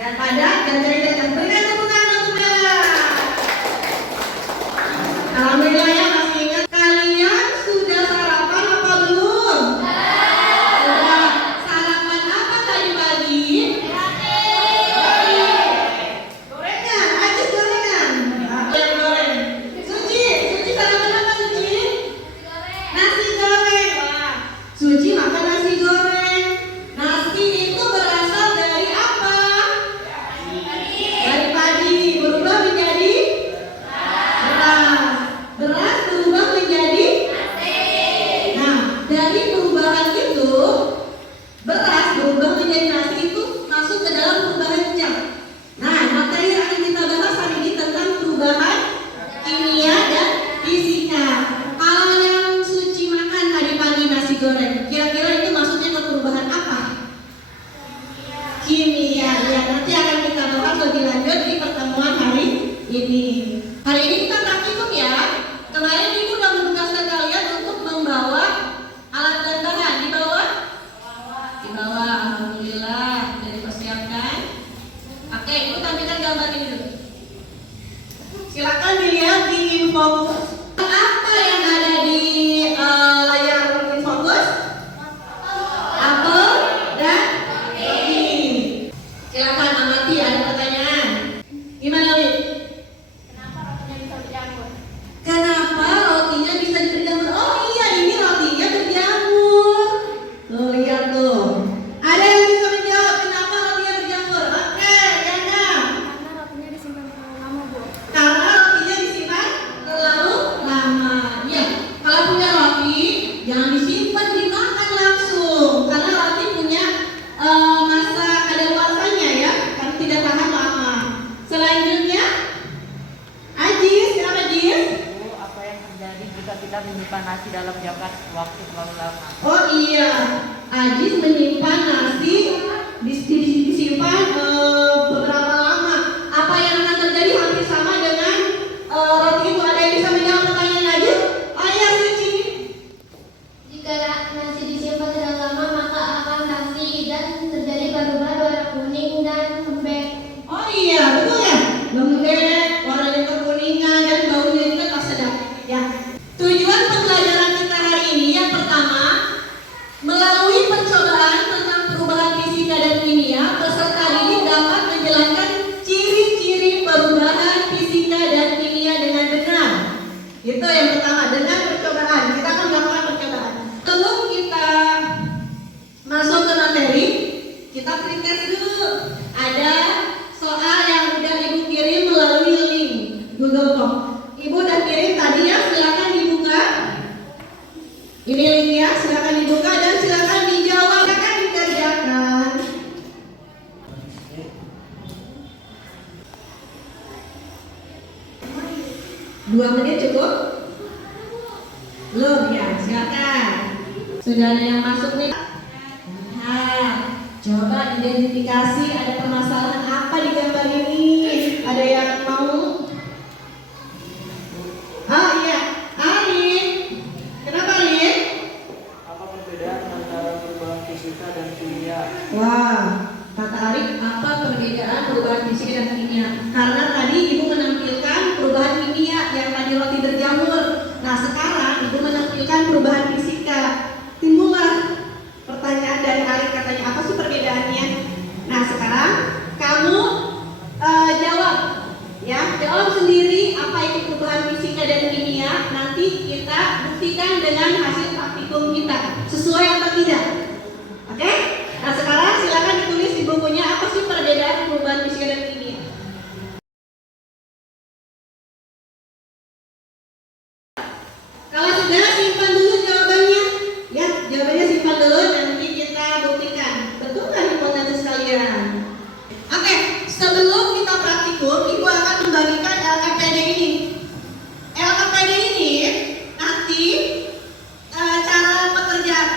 Dan padat dan cerdas. Berikan tepuk tangan untuk Bella. Alhamdulillah ya, masih ingat. Kalian sudah sarapan apa belum? Sudah. Sarapan apa tadi pagi? Gorengan, Ajis gorengan. Yang goreng. Suci sarapan apa Suci? Nasi goreng. Wah, Suci makan nasi goreng. Nasi itu berasal dari apa? Dari padi. Berubah menjadi beras. Beras berubah menjadi nasi. Nah, dari perubahan itu, beras berubah menjadi nasi itu masuk ke dalam perubahan jam. Nah, materi yang akan kita bahas hari ini tentang perubahan kimia dan fisika. Kalau yang Suci makan tadi pagi nasi goreng, kira-kira itu maksudnya ke perubahan apa? Kimia. Ya, nanti akan kita bahas lebih lanjut di pertemuan hari ini. Hari ini kita praktikum ya. Kemarin Ibu sudah menugaskan kalian untuk membawa alat dan bahan. Dibawa? Dibawa. Alhamdulillah sudah dipersiapkan. Oke, Ibu tampilkan gambar ini dulu. Silakan dilihat di infocus. Apa yang ada di layar infocus? Apel dan roti. Silakan amati, ada pertanyaan. Gimana, Wid? Kenapa rotinya bisa berjamur? Oh iya, ini rotinya berjamur. Tuh, lihat tuh. Ada yang bisa menjawab kenapa rotinya berjamur? Oke, Yana. Karena rotinya disimpan terlalu lama, Bu. Karena rotinya disimpan terlalu lama. Ya, kalau punya roti jangan disimpan, dimakan langsung. Karena roti punya masa kadaluarsanya ya, karena tidak tahan lama. Selanjutnya, Ajis, kenapa Ajis? Bu, apa yang terjadi jika kita menyimpan nasi dalam jangka waktu terlalu lama? Oh iya, Ajis menyimpan nasi disimpan beberapa lama. Apa yang akan terjadi hampir sama dengan roti itu. Ada yang bisa menjawab pertanyaan Ajis? Oh iya, Suci. Jika nasi disimpan terlalu lama, maka akan kasih dan terjadi perubahan warna kuning dan lembek. Oh iya, betul ya. Lembek, warnanya kekuningan dan baunya juga tak sedap. Ya. Tujuan pembelajaran kita hari ini yang pertama, melalui percobaan tentang perubahan fisika dan kimia, peserta didik dapat menjelaskan ciri-ciri perubahan fisika dan kimia dengan benar. Itu yang pertama, dengan percobaan. Kita akan melakukan percobaan. Sebelum kita masuk ke materi, kita pretest dulu. Ada soal yang udah Ibu kirim melalui link Google Form. Ibu udah kirim tadi ya, silakan dibuka. Ini linknya, silakan dibuka dan silakan dijawab, silakan dikerjakan. Dua menit cukup? Belum ya, silakan. Sudah ada yang masuk nih. Nah, coba identifikasi ada permasalahan apa di gambar ini. Ada yang mau? Oh iya, Arif. Kenapa Arif? Apa perbedaan antara perubahan fisika dan kimia? Wah, kata Arif, apa perbedaan perubahan fisika dan kimia? Karena tadi Ibu menampilkan perubahan kimia yang tadi roti berjamur. Nah, sekarang Ibu menampilkan perubahan fisika. Timbullah pertanyaan dari Arif, katanya apa sih perbedaannya? Nah, sekarang kamu jawab ya, jawab sendiri apa itu perubahan fisika dan kimia. Nanti kita buktikan dengan hasil praktikum kita sesuai atau tidak. Oke? Nah, sekarang silakan ditulis di bukunya apa sih perbedaan perubahan fisika dan kimia. Kalau sudah, simpan dulu jawabannya. Ya, jawabannya simpan dulu, nanti kita buktikan. Betul nggak hipotesis kalian? Oke, sebelum kita praktikum, Ibu akan membagikan LKPD ini. LKPD ini nanti cara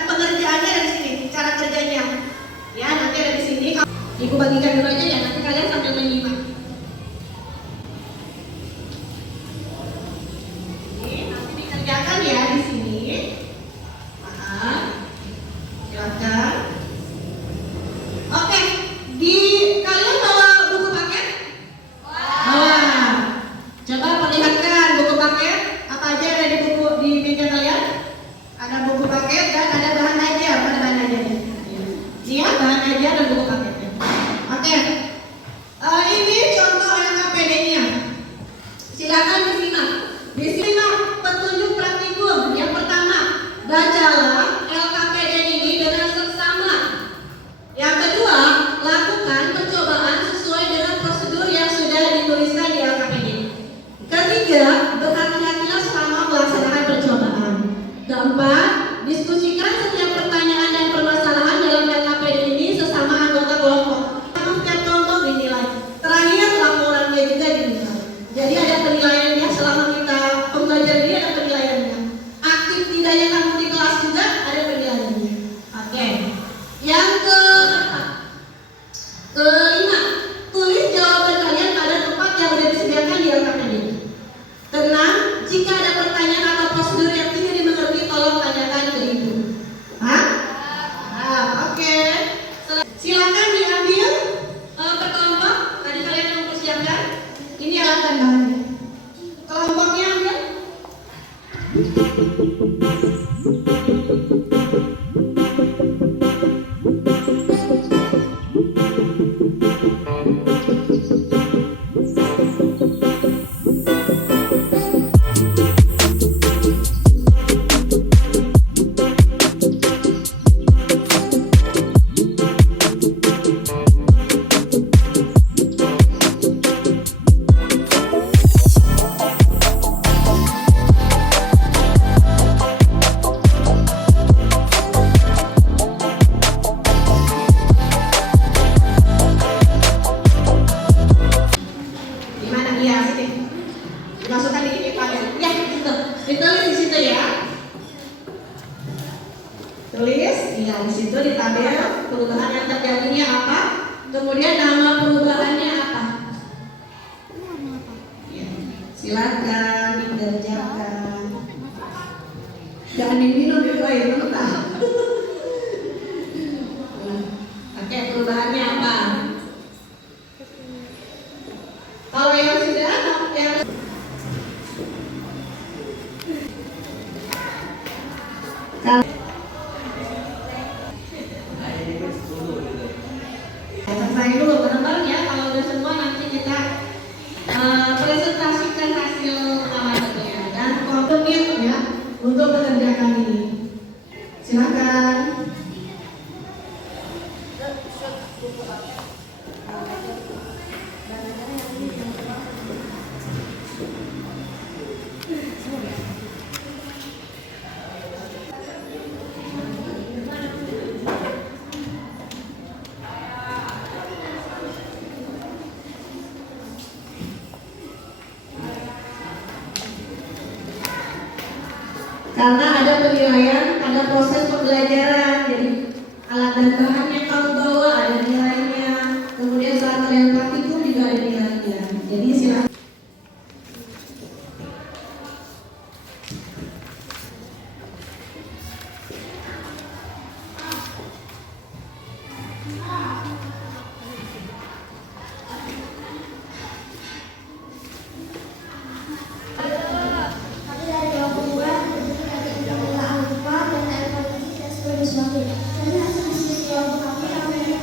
pengerjaannya ada di sini, cara kerjanya. Ya, nanti ada di sini. Ibu bagikan dulu aja ya, nanti kalian sambil menyimak. Ini nanti dikerjakan ya di sini. Maaf, silakan. Oke, di Oke. Ini contoh LKPD-nya. Silakan disimak. Disimak petunjuk praktikum. Yang pertama, bacalah LKPD ini dengan seksama. Yang kedua, lakukan percobaan sesuai dengan prosedur yang sudah dituliskan di LKPD. Ketiga, berhati-hatilah selama melaksanakan percobaan. Keempat, diskusikan setiap pertanyaan dan permasalahan dalam LKPD ini sesama anggota kelompok. Setiap kelompok dinilai. Terakhir, laporannya juga dinilai. Jadi ada penilaiannya selama kita pembelajaran ini, ada penilaiannya. Aktif tidaknya kamu di kelas juga ada penilaiannya. Oke. Yang kelima, tulis jawaban kalian pada tempat yang sudah disediakan di LKPD. Keenam, jika ada pertanyaan atau prosedur yang tidak dimengerti, tolong tanyakan ke ibu. Hah? Oke. Silakan diambil berkelompok. Tadi kalian yang mempersiapkan. Ini alat tambahannya. Kelompoknya ambil. Dimasukkan di sini tabel. Ya, gitu. Ditulis di situ ya. Tulis, ya di situ di tabel perubahan yang terjadinya apa, kemudian nama perubahannya apa. Ya, silakan dikerjakan. Jangan diminum itu air mentah. Oke, perubahannya apa? Kalau yang sudah, yang selesai dulu benar ya. Kalau udah semua nanti kita presentasikan hasil amalannya dan komit ya untuk mengerjakan ini. Silakan. Karena ada penilaian, ada proses pembelajaran, jadi alat dan bahan yang kamu bawa ada nilainya, kemudian saat kalian praktikum juga ada nilainya. Jadi silakan.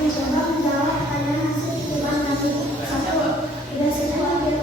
Mencoba menjawab pertanyaan hasil hitungan kaki. 1. Berdasarkan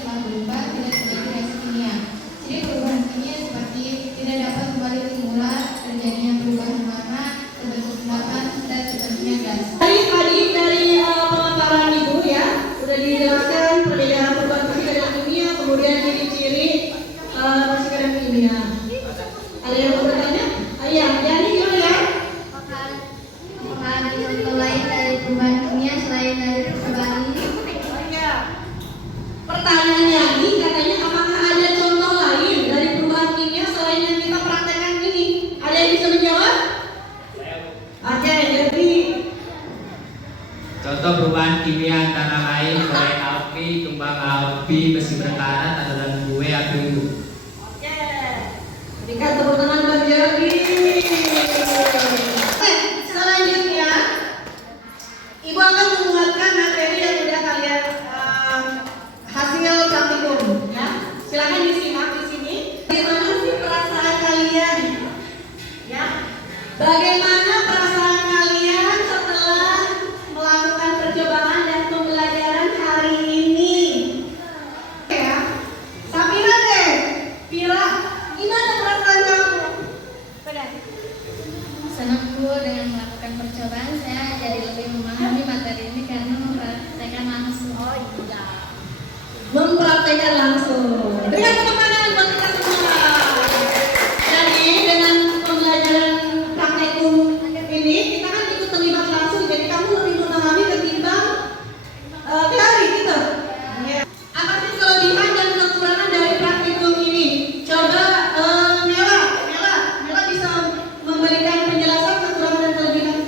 setelah berubah tidak seperti reaksi kimia. Jadi perubahan kimia seperti tidak dapat kembali semula, terjadinya perubahan warna, terbentuk endapan, dan terbentuknya gas. Tadi dari pemaparan Ibu ya, sudah dijelaskan perbedaan perubahan fisika dan kimia, kemudian ciri-ciri fisika dan kimia. Ada yang mau bertanya? Iya, jadi gimana ya? Apakah ada contoh lain dari perubahan kimia selain dari percobaan ini? Pertanyaannya ini katanya apakah ada contoh lain dari perubahan kimia selain yang kita praktekkan ini? Ada yang bisa menjawab? Oke, jadi Contoh perubahan kimia antara lain korek api, kembang api, besi berkarat, dan kue api unggun. oke. Berikan tepuk tangan Bang Jeremy. Oke, selanjutnya Ibu akan menguatkan materi yang sudah kalian hasil praktikum ya. Silakan disimak di sini. Bagaimana sih perasaan kalian? Ya. Bagaimana perasaan kalian setelah melakukan percobaan dan pembelajaran hari ini? Ya. Sapira deh. Pira, gimana perasaan kamu? Senang Bu, dengan melakukan percobaan saya jadi lebih memahami materi ini karena mempraktekkan langsung. Oh iya. Mempraktekkan langsung. Berikan tepuk tangan buat kita semua. Jadi dengan pembelajaran praktikum ini kita kan ikut terlibat langsung, jadi kamu lebih memahami ketimbang teori gitu. Ya. Apa sih kelebihan dan kekurangan dari praktikum ini? Coba Mela bisa memberikan penjelasan kekurangan dan kelebihan.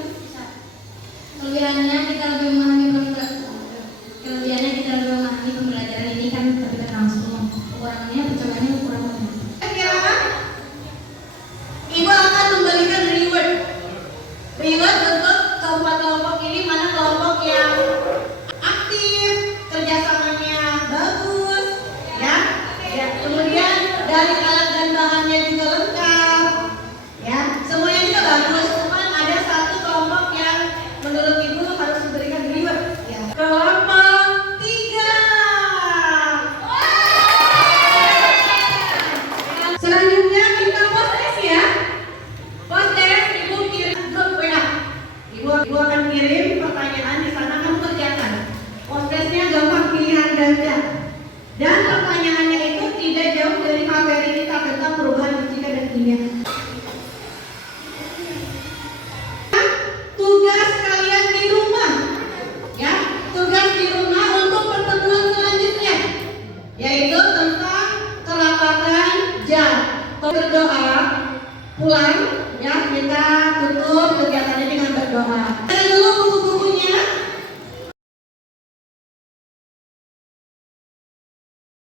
Kelebihannya kita lebih memahami pembelajaran ini kan terlibat langsung. Kekurangannya percobaannya kurang banyak. Kira-kira Ibu akan memberikan reward untuk kelompok-kelompok ini, mana kelompok yang aktif, kerjasamanya bagus, ya. Kemudian dari alat dan bahannya juga lengkap, ya. Semuanya juga bagus. Cuman ada satu kelompok yang menurut Ibu harus diberikan reward, ya. Kelompok 3. Selanjutnya kita post test ya. Post test Ibu kirim grup WA. Ibu akan kirim pertanyaan di sana, kamu kerjakan. Post testnya gampang, pilihan ganda. Dan pertanyaannya itu tidak jauh dari materi kita tentang perubahan fisika dan kimia. Tugas kalian di rumah, ya. Tugas di rumah untuk pertemuan selanjutnya, yaitu tentang kerapatan jam. Berdoa pulang ya, kita tutup kegiatannya dengan berdoa. Dulu